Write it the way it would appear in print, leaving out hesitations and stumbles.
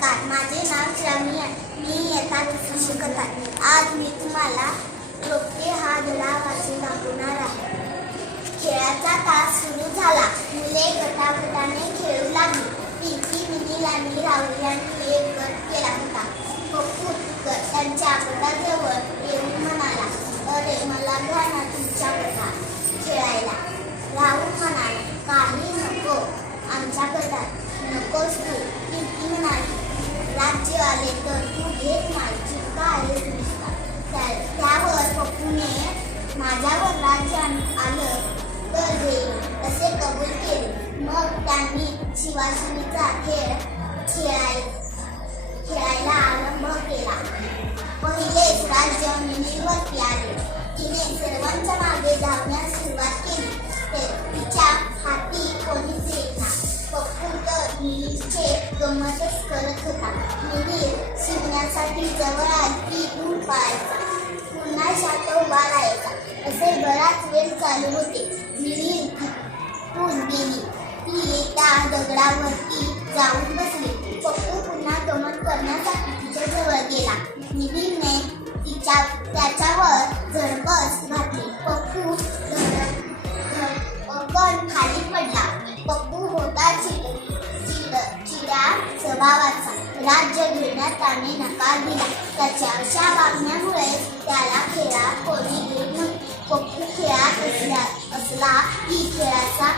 नमस्कार, माझे नाव श्रावणी आहे. मी इयत्ता 10वी शिकत आहे. आज मी तुम्हाला रोपटे हा धडा वाचून दाखवणार आहे. खेळाचा तास सुरू झाला. मुले गटागटाने खेळू लागली. पिंकी, मिनी, लानी, राहुल यांनी एक गट केला होता. पप्पू त्यांच्या गटाजवळ येऊन म्हणाला, अरे मला घ्या ना तुमच्या गटात खेळायला. राहुल म्हणाला, काही नको, आमच्या गटात नकोस तू. पिंकी म्हणाली, राज्य आले तर तू घेत नाही, चिपका आहेस नुसता. त्यावर पप्पूने माझ्यावर राज्य आलं तर घेईन असे कबूल केले. मग त्यांनी शिवाशिवीचा खेळ खेळायला आरंभ केला. पहिलेच राज्य मिनीवरती आले. तिने सर्वांच्या मागे धावण्यास सुरुवात केली. तिच्या हाती कोणीच येत नाही. पप्पू तर मिनीचे गंमतच करत होता. मिनी शिवण्यासाठी जवळ आली की दूर पळायचा, पुन्हा शांत उभा राहायचा. असे बराच वेळ चालू होते. मिनी तिथून गेली. ती त्या दगडावरती जाऊन बसली. पप्पू पुन्हा गमत करण्यासाठी तिच्या जवळ गेला. मिनीने त्याच्यावर झडपच घातली. पप्पू धडपकन खाली पडला. पप्पू होता चिड्या स्वभावाचा. राज्य घेण्यात त्याने नकार दिला. त्याच्या अशा वागण्यामुळे त्याला खेळात कोणी घेत नव्हते. पप्पू खेळात असला की खेळाचा